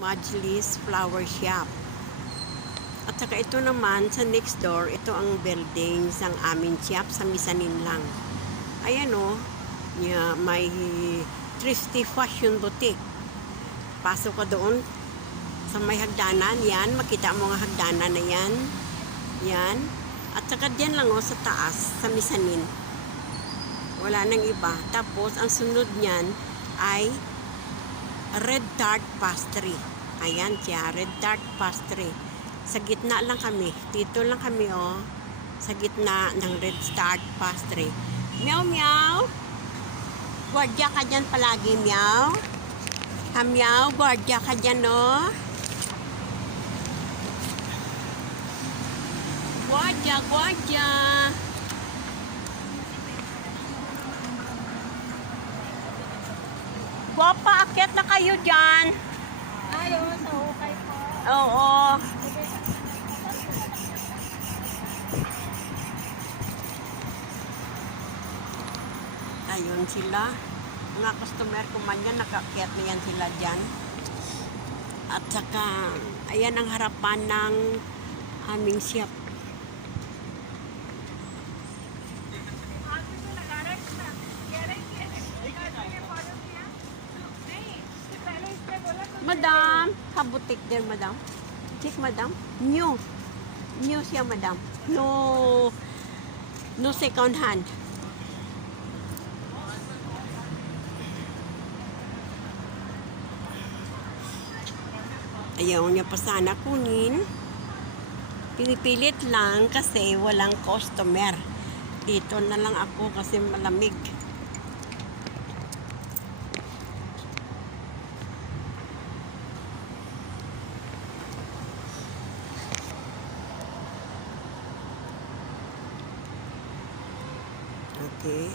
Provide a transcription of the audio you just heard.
Majlis Flower Shop. At saka ito naman sa next door, ito ang building ng aming shop sa Misanin lang. Ayan o, may thrifty fashion boutique. Pasok ka doon sa may hagdanan, yan, makita mo nga hagdanan na yan. Yan. At saka dyan lang o sa taas, sa Misanin. Wala nang iba. Tapos, ang sunod niyan ay Red Tart Pastry. Ayan siya, Red Tart Pastry. Sa gitna lang kami. Dito lang kami, oh. Sa gitna ng Red Tart Pastry. Meow, meow. Guardia ka dyan palagi, meow. Ha, meow. Guardia ka dyan, oh. Guardia, guardia. Guwapa, akyat na kayo dyan. Ayaw, sa hukay po. Oo. Ayun sila. Mga customer ko man yan, nakakyat na yan sila dyan. At saka, ayan ang harapan ng aming shop. Madam, kabutik din, madam. Check, madam. New. New siya, madam. No second hand. Ayaw niya pa sana kunin. Pinipilit lang kasi walang customer. Dito na lang ako kasi malamig. Okay.